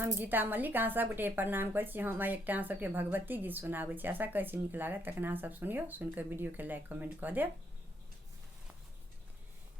हम गीता मल्लिक अहाँ सब गोटे प्रणाम कर छी। हम एकटा अहाँ सबके भगवती गीत सुनाबै छी। आशा करै छी नीक लागत। तखन अहाँ सब सुनियो, सुनिकऽ वीडियो के लाइक कमेंट कऽ देब।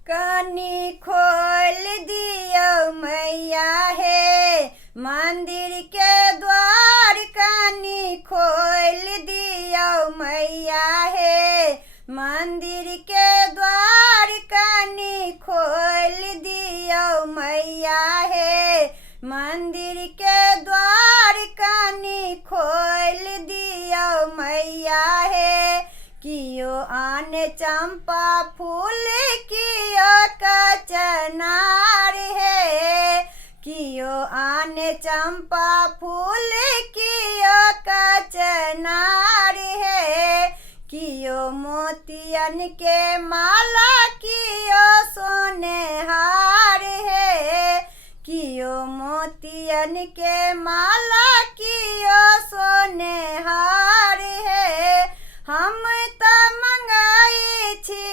कनी खोल दियो मैया हे मंदिर के द्वार, कनी खोल दियो मैया हे मंदिर के द्वार, कनी खोल दियो मैया हे मंदिर के द्वार, कनी खोल दियो मैया हे। कियो आन चंपा फूल, कियो कचनार हे, कियो आन चंपा फूल, कियो कचनार हे, कियो मोतियन के माला, कियो सोने हार हे, कियो मोतियन के माला, कियो सोने हार हे। हम त मंगाई छी,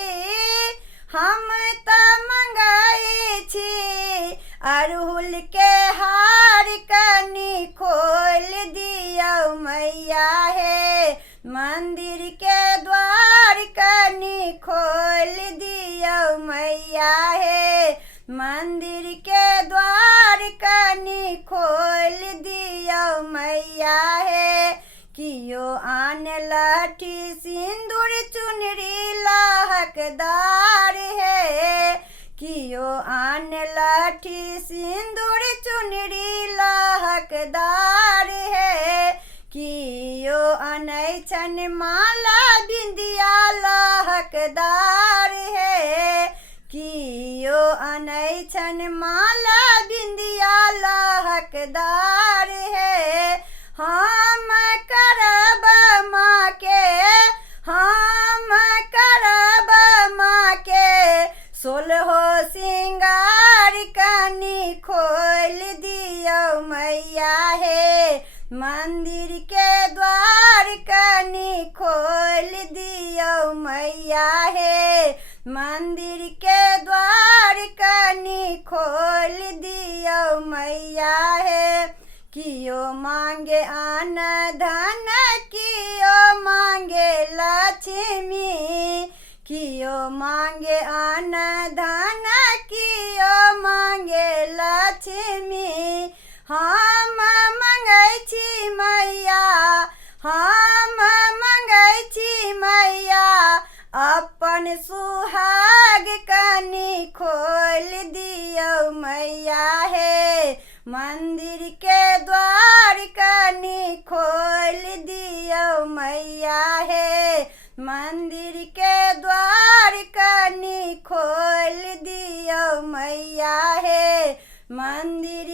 हम त मंगाई छी अड़हुल के हार, कनी खोल दियो मैया हे मंदिर के द्वार, कनी खोल दियो मैया हे मंदिर के द्वार, कनी खोल दियो मैया हे। कियो आन लाठी सिंदूर चुनरी लहकदार हे, कियो आन लाठी सिंदूर चुनरी लहकदार हे, कियो अनै छन माला बिंदिया लहकदार हे, कियो अनै छन माला बिंदिया लहकदार हे। हम करब माँ के, हम करब माँ के सोलहो सिंगार, कनी खोल दियो मैया हे मंदिर के द्वार, कनी खोल दियो मैया हे मंदिर के द्वार, कनी खोल दियो मैया हे। कियो मांगे आन धन, कियो मांगे लक्ष्मी, कियो मांगे आन धन, कियो मांगे लक्ष्मी। हम मंगै छी मैया, हम मंगै छी मैया अपन सुहाग, कनी खोल दियो मैया हे मंदिर के द्वार, कनी खोल दियो मैया हे मंदिर के द्वार, कनी खोल दियो मैया हे मंदिर